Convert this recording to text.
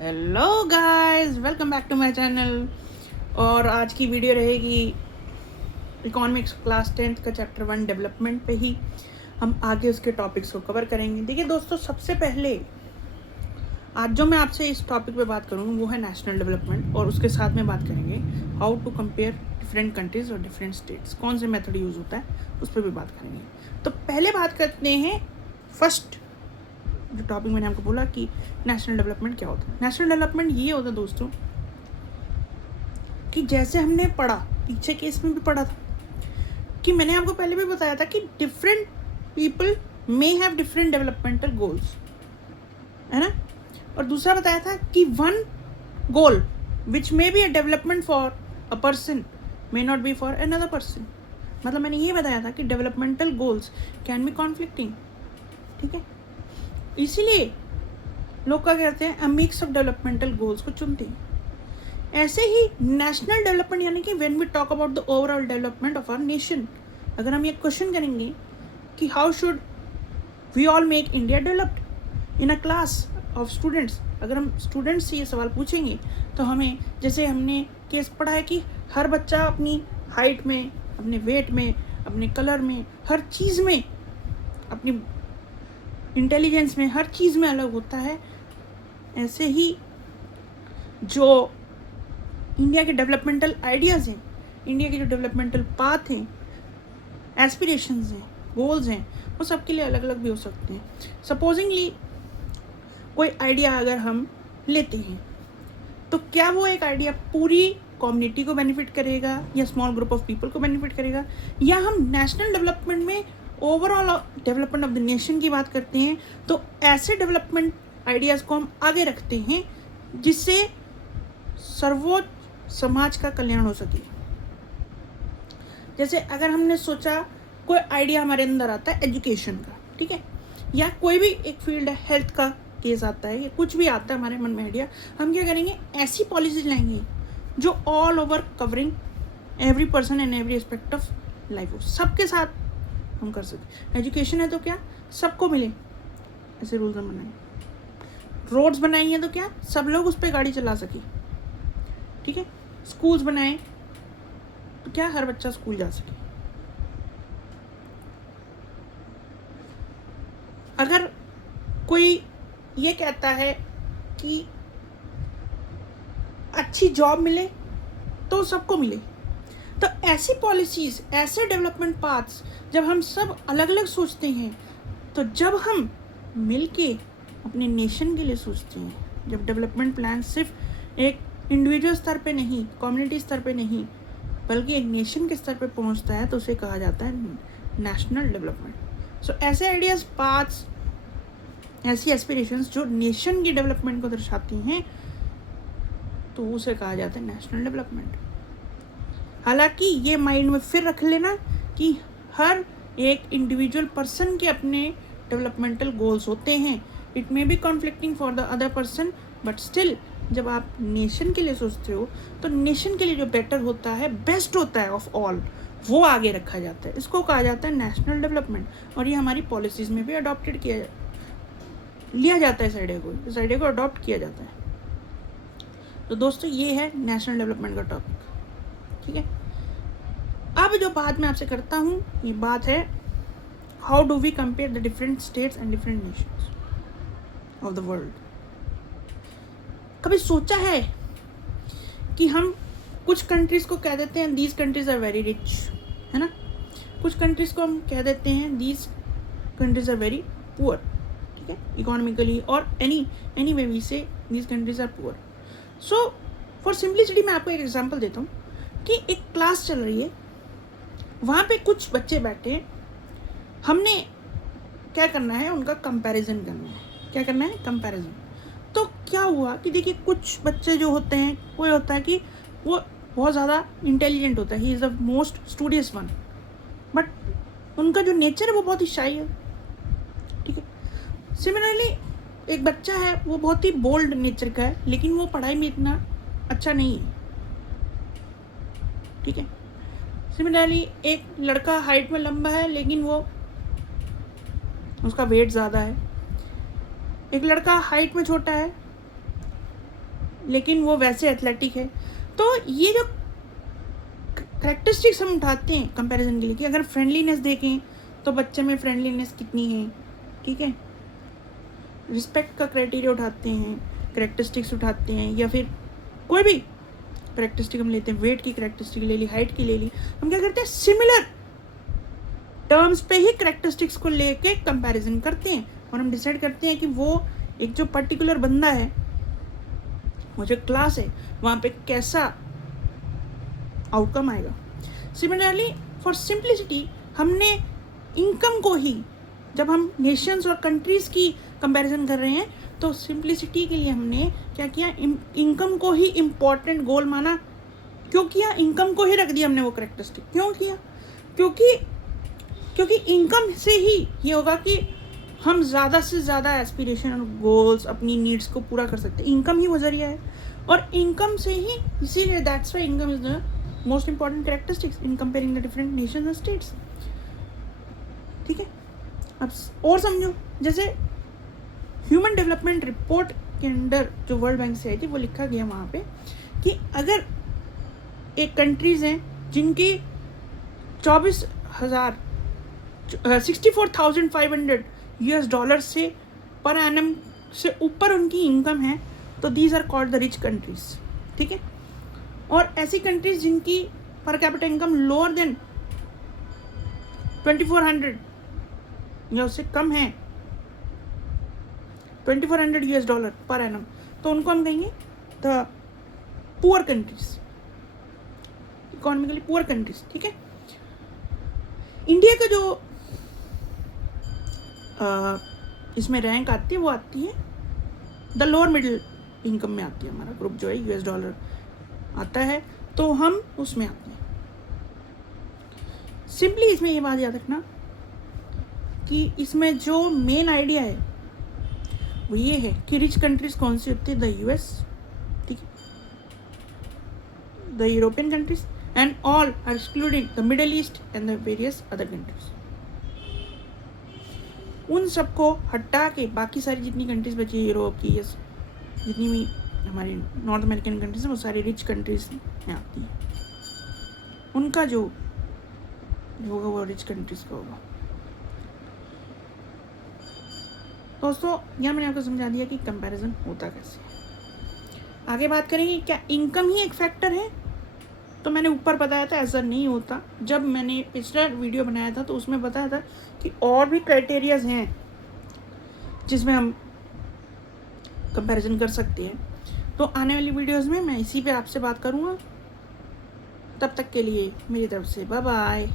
Hello guys, welcome back to my channel. और आज की वीडियो रहेगी इकोनॉमिक्स क्लास 10th का चैप्टर 1 डेवलपमेंट पे ही। हम आगे उसके टॉपिक्स को कवर करेंगे। देखिए दोस्तों, सबसे पहले आज जो मैं आपसे इस टॉपिक पे बात करूँगा वो है नेशनल डेवलपमेंट, और उसके साथ में बात करेंगे how to compare different countries और डिफरेंट स्टेट्स, कौन से मेथड यूज़ होता है उस पर भी बात करेंगे। तो पहले बात करते हैं फर्स्ट जो टॉपिक मैंने आपको बोला कि नेशनल डेवलपमेंट क्या होता है। नेशनल डेवलपमेंट ये होता है दोस्तों कि जैसे हमने पढ़ा पीछे केस में भी पढ़ा था कि मैंने आपको पहले भी बताया था कि different people may have different developmental goals, है ना। और दूसरा बताया था कि one goal which may be a development for a person may not be for another person. मतलब मैंने ये बताया था कि developmental goals can be conflicting, ठीक है। इसीलिए लोग क्या कहते हैं, अ मिक्स ऑफ डेवलपमेंटल गोल्स को चुनते हैं। ऐसे ही नेशनल डेवलपमेंट यानी कि when we talk about the overall development of our nation, अगर हम ये क्वेश्चन करेंगे कि how should we all make India developed in a class of students, अगर हम स्टूडेंट्स से ये सवाल पूछेंगे तो हमें, जैसे हमने केस पढ़ा है कि हर बच्चा अपनी हाइट में, अपने वेट में, अपने कलर में, हर चीज़ में, अपनी इंटेलिजेंस में, हर चीज़ में अलग होता है। ऐसे ही जो इंडिया के डेवलपमेंटल आइडियाज़ हैं, इंडिया के जो डेवलपमेंटल पाथ हैं, एस्पिरेशंस हैं, गोल्स हैं, वो सबके लिए अलग अलग भी हो सकते हैं। सपोजिंगली कोई आइडिया अगर हम लेते हैं तो क्या वो एक आइडिया पूरी कम्युनिटी को बेनिफिट करेगा या स्मॉल ग्रुप ऑफ पीपल को बेनिफिट करेगा, या हम नेशनल डेवलपमेंट में overall development of the nation की बात करते हैं तो ऐसे डेवलपमेंट आइडियाज़ को हम आगे रखते हैं जिससे सर्वोच्च समाज का कल्याण हो सके। जैसे अगर हमने सोचा कोई आइडिया हमारे अंदर आता है एजुकेशन का, ठीक है, या कोई भी एक फील्ड है, हेल्थ का केस आता है, या कुछ भी आता है हमारे मन में आइडिया, हम क्या करेंगे, ऐसी पॉलिसीज लाएंगे जो all over covering every person and every aspect of life हो, सबके साथ हम कर सकें। एजुकेशन है तो क्या सबको मिले, ऐसे रूल्स हम बनाएंगे। रोड्स बनाएंगे तो क्या सब लोग उस पर गाड़ी चला सके, ठीक है। स्कूल्स बनाएं तो क्या हर बच्चा स्कूल जा सके। अगर कोई ये कहता है कि अच्छी जॉब मिले तो सबको मिले, तो ऐसी पॉलिसीज, ऐसे डेवलपमेंट पाथ्स जब हम सब अलग अलग सोचते हैं, तो जब हम मिलके अपने नेशन के लिए सोचते हैं, जब डेवलपमेंट प्लान सिर्फ एक इंडिविजुअल स्तर पे नहीं, कम्युनिटी स्तर पे नहीं, बल्कि एक नेशन के स्तर पे पहुंचता है, तो उसे कहा जाता है नेशनल डेवलपमेंट। सो ऐसे आइडियाज़, पाथ्स, ऐसी एस्पिरेशंस जो नेशन की डेवलपमेंट को दर्शाती हैं, तो उसे कहा जाता है नेशनल डेवलपमेंट। हालांकि ये माइंड में फिर रख लेना कि हर एक इंडिविजुअल पर्सन के अपने डेवलपमेंटल गोल्स होते हैं। It may be conflicting for the other person, but still जब आप नेशन के लिए सोचते हो तो नेशन के लिए जो बेटर होता है, बेस्ट होता है ऑफ ऑल, वो आगे रखा जाता है। इसको कहा जाता है नेशनल डेवलपमेंट, और ये हमारी पॉलिसीज़ में भी अडॉप्टेड लिया जाता है। इस आइडिया को अडॉप्ट किया जाता है। तो दोस्तों ये है नेशनल डेवलपमेंट का टॉपिक, ठीक है। अब जो बात मैं आपसे करता हूँ, ये बात है how do we compare the different states and different nations of the world. कभी सोचा है कि हम कुछ कंट्रीज़ को कह देते हैं these countries are very rich, है ना, कुछ कंट्रीज़ को हम कह देते हैं these countries are very poor, ठीक है, इकोनॉमिकली और any way we say these countries are poor. So for simplicity मैं आपको एक एग्जांपल देता हूँ कि एक क्लास चल रही है, वहाँ पे कुछ बच्चे बैठे हैं, हमने क्या करना है, उनका कंपैरिजन करना है। क्या करना है, कंपैरिजन। तो क्या हुआ कि देखिए कुछ बच्चे जो होते हैं, कोई होता है कि वो बहुत ज़्यादा इंटेलिजेंट होता है, he is the most studious one, but उनका जो नेचर है वो बहुत ही शाई है, ठीक है। सिमिलरली एक बच्चा है, वो बहुत ही बोल्ड नेचर का है, लेकिन वो पढ़ाई में इतना अच्छा नहीं है, ठीक है। सिमिलरली एक लड़का हाइट में लंबा है, लेकिन वो उसका वेट ज़्यादा है। एक लड़का हाइट में छोटा है लेकिन वो वैसे एथलेटिक है। तो ये जो करेक्टरिस्टिक्स हम उठाते हैं कंपैरिजन के लिए कि अगर फ्रेंडलीनेस देखें तो बच्चे में फ्रेंडलीनेस कितनी है, ठीक है, रिस्पेक्ट का क्राइटेरिया उठाते हैं, करेक्टरिस्टिक्स उठाते हैं, या फिर कोई भी करेक्टरिस्टिक हम लेते हैं, वेट की करेक्टरिस्टिक ले ली, हाइट की ले ली, हम क्या करते हैं सिमिलर टर्म्स पे ही करेक्टरिस्टिक्स को लेके कंपैरिजन करते हैं और हम डिसाइड करते हैं कि वो एक जो पर्टिकुलर बंदा है, वो जो क्लास है, वहाँ पे कैसा आउटकम आएगा। सिमिलरली फॉर सिंप्लिसिटी हमने इनकम को ही, जब हम नेशंस और कंट्रीज़ की कंपैरिजन कर रहे हैं तो सिंप्लिसिटी के लिए हमने क्या किया, इनकम को ही इम्पोर्टेंट गोल माना। क्यों किया? इनकम को ही रख दिया हमने वो करेक्टरिस्टिक। क्यों किया? क्योंकि इनकम से ही ये होगा कि हम ज़्यादा से ज़्यादा एस्पिरेशन और गोल्स, अपनी नीड्स को पूरा कर सकते हैं। इनकम ही वो जरिया है और इनकम से ही, इसीलिए that's why income is the most important characteristics in comparing the different Nations and states. ठीक है, अब और समझो, जैसे ह्यूमन डेवलपमेंट रिपोर्ट के अंदर जो वर्ल्ड बैंक से आई थी, वो लिखा गया वहाँ पे कि अगर एक कंट्रीज़ हैं जिनकी 64,500 US डॉलर से पर एनम से ऊपर उनकी इनकम है, तो these are called the rich countries. ठीक है, और ऐसी कंट्रीज जिनकी per capita income lower than 2400 या उससे कम है, 2400 US डॉलर पर एनम, तो उनको हम कहेंगे the poor countries, economically poor countries. ठीक है, इंडिया का जो इसमें रैंक आती है वो आती है द लोअर मिडिल इनकम में आती है। हमारा ग्रुप जो है US डॉलर आता है, तो हम उसमें आते हैं। सिंपली इसमें ये बात याद रखना कि इसमें जो मेन आइडिया है वो ये है कि रिच कंट्रीज कौन सी होती है, द US, ठीक है, the European countries and all are excluding the Middle East and the various other countries. उन सबको हटा के बाकी सारी जितनी कंट्रीज बची है यूरोप की, या जितनी भी हमारी नॉर्थ अमेरिकन कंट्रीज हैं, वो सारी रिच कंट्रीज में आती हैं। उनका जो होगा वो रिच कंट्रीज का होगा। दोस्तों, यहाँ मैंने आपको समझा दिया कि कंपैरिजन होता कैसे है। आगे बात करेंगे, क्या इनकम ही एक फैक्टर है? तो मैंने ऊपर बताया था ऐसा नहीं होता। जब मैंने पिछला वीडियो बनाया था तो उसमें बताया था कि और भी क्राइटेरियाज हैं जिसमें हम कंपैरिजन कर सकते हैं। तो आने वाली वीडियोस में मैं इसी पे आपसे बात करूँगा। तब तक के लिए मेरी तरफ से बाय बाय।